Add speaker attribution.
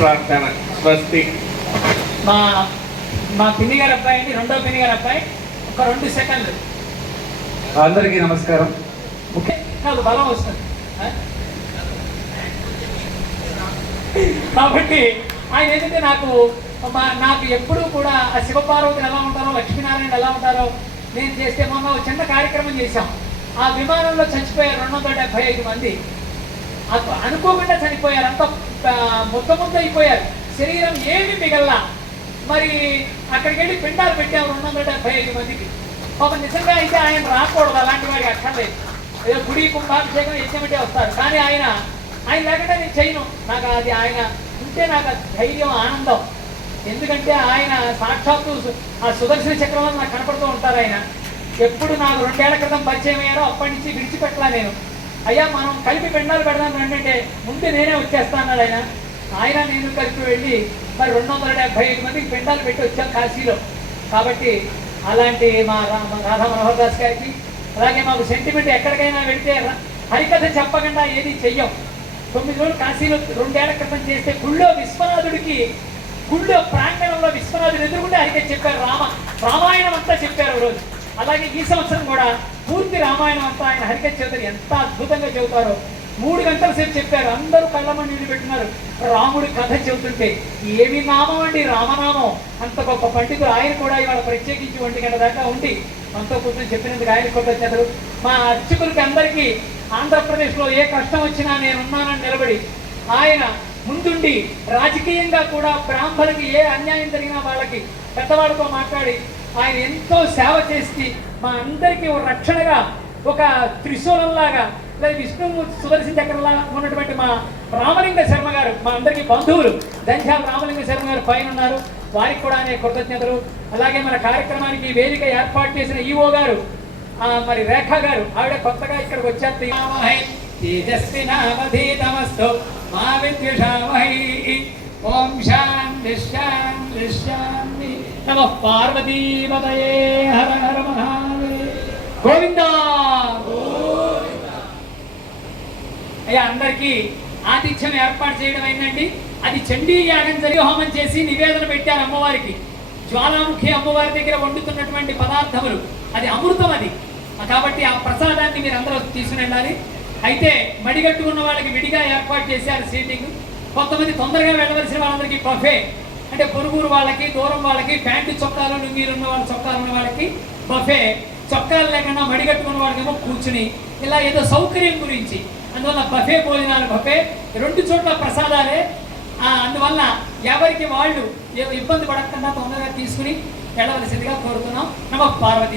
Speaker 1: ప్రార్థన. స్వస్తి.
Speaker 2: మా మా పిన్ని గారి అబ్బాయి అండి రెండో పిన్ని గారి అబ్బాయి. ఒక రెండు సెకండ్లు.
Speaker 3: అందరికీ నమస్కారం.
Speaker 2: ఓకే? నాకు బలం వస్తుంది? కాబట్టి ఆయన ఏంటంటే నాకు మా నాకు ఎప్పుడూ కూడా ఆ శివపార్వతులు ఎలా ఉంటారో లక్ష్మీనారాయణ ఎలా ఉంటారో నేను చేస్తే మొన్న ఒక చిన్న కార్యక్రమం చేశాం. ఆ విమానంలో చచ్చిపోయారు రెండు వందల డెబ్బై ఐదు మంది. అనుకోకుండా చనిపోయారు. అంత ముద్ద ముద్ద అయిపోయారు శరీరం ఏమి మిగల్లా. మరి అక్కడికి వెళ్ళి పిండాలు పెట్టాము రెండు వందల డెబ్బై ఐదు మందికి. ఒక నిజంగా అయితే ఆయన రాకూడదు అలాంటి వాడికి అక్కర్లేదు ఏదో గుడి కుంభాభిషేకం యజ్ఞమిటే వస్తారు. కానీ ఆయన ఆయన లేకుండా నేను చేయను. నాకు అది ఆయన ఉంటే నాకు ధైర్యం ఆనందం. ఎందుకంటే ఆయన సాక్షాత్తు ఆ సుదర్శన చక్రంలో నాకు కనపడుతూ ఉంటారు ఆయన. ఎప్పుడు నాకు రెండేళ్ళ క్రితం పరిచయం అయ్యారో అప్పటి నుంచి విడిచిపెట్టలా నేను. అయ్యా మనం కలిపి పెండాలు పెడదాం రండి అంటే ముందు నేనే వచ్చేస్తాను ఆయన ఆయన నేను కలిపి వెళ్ళి మరి రెండు వందల డెబ్బై ఐదు మందికి పెండాలు పెట్టి వచ్చాం కాశీలో. కాబట్టి అలాంటి మా రాధా మనోహర్ దాస్ గారికి అలాగే మాకు సెంటిమెంట్ ఎక్కడికైనా వెళితే హరికథ చెప్పకుండా ఏది చెయ్యం. తొమ్మిది రోజులు కాశీలో రెండేళ్ళ క్రితం చేస్తే గుళ్ళో విశ్వనాథుడికి గుళ్ళో ప్రాంగణంలో విశ్వనాథుడు ఎదురుకుంటే హరికథ చెప్పారు రామ. రామాయణం అంతా చెప్పారు ఓ రోజు అలాగే ఈ సంవత్సరం కూడా పూర్తి రామాయణం అంతా ఆయన హరిక చౌదరి ఎంత అద్భుతంగా చెబుతారో. మూడు గంటల సేపు చెప్పారు. అందరూ కళ్ళమని నీళ్ళు పెట్టినారు రాముడి కథ చెబుతుంటే ఏమి నామం అండి? రామనామం. అంత గొప్ప పండితుడు ఆయన కూడా ఇవాళ ప్రత్యేకించి ఒంటి గంట దాకా ఉండి మనతో కూర్చొని చెప్పినందుకు ఆయన కూడా వచ్చారు మా అర్చకులకి అందరికీ ఆంధ్రప్రదేశ్లో ఏ కష్టం వచ్చినా నేను ఉన్నానని నిలబడి ఆయన ముందుండి రాజకీయంగా కూడా బ్రాహ్మణులకి ఏ అన్యాయం జరిగినా వాళ్ళకి పెద్దవాళ్ళతో మాట్లాడి ఆయన ఎంతో సేవ చేసి మా అందరికీ ఒక రక్షణగా ఒక త్రిశూలంలాగా లేదా విష్ణు సుదర్శన చక్రంలాగా ఉన్నటువంటి మా రామలింగ శర్మ గారు మా అందరికీ బంధువులు. దంచాల రామలింగ శర్మ గారు పైన ఉన్నారు. వారికి కూడా అనే కృతజ్ఞతలు. అలాగే మన కార్యక్రమానికి వేదిక ఏర్పాటు చేసిన ఈఓ గారు మరి రేఖ గారు ఆవిడ కొత్తగా ఇక్కడికి వచ్చారు తేజస్వి నామధీతమస్తు మా విద్యుషామహి. ఓం శాంతి శాంతి శాంతి నమ పార్వతీపతయే హర హర మహాదేవ గోవిందా అయ్యా అందరికీ ఆతిథ్యం ఏర్పాటు చేయడం అయిందండి అది చండీ యాగం జరిగి హోమం చేసి నివేదన పెట్టారు అమ్మవారికి. జ్వాలాముఖి అమ్మవారి దగ్గర వండుతున్నటువంటి పదార్థములు. అది అమృతం అది. కాబట్టి ఆ ప్రసాదాన్ని మీరు అందరూ తీసుకుని వెళ్ళాలి. అయితే మడిగట్టుకున్న వాళ్ళకి విడిగా ఏర్పాటు చేశారు సీటింగ్. కొంతమంది తొందరగా వెళ్ళవలసిన వాళ్ళందరికీ బఫే అంటే పొరుగురు వాళ్ళకి దూరం వాళ్ళకి ప్యాంటు చొక్కాలు లుంగీలు ఉన్న వాళ్ళ చొక్కాలు ఉన్న వాళ్ళకి బఫే. చొక్కాలు లేకుండా మడిగట్టుకున్న వాళ్ళకేమో కూర్చుని ఇలా ఏదో సౌకర్యం గురించి. అందువల్ల బఫే భోజనాలు బఫే. రెండు చోట్ల ప్రసాదాలే. అందువల్ల ఎవరికి వాళ్ళు ఏ- ఇబ్బంది పడకుండా తొందరగా తీసుకుని వెళ్ళవలసిందిగా కోరుతున్నాం. నమ పార్వతీ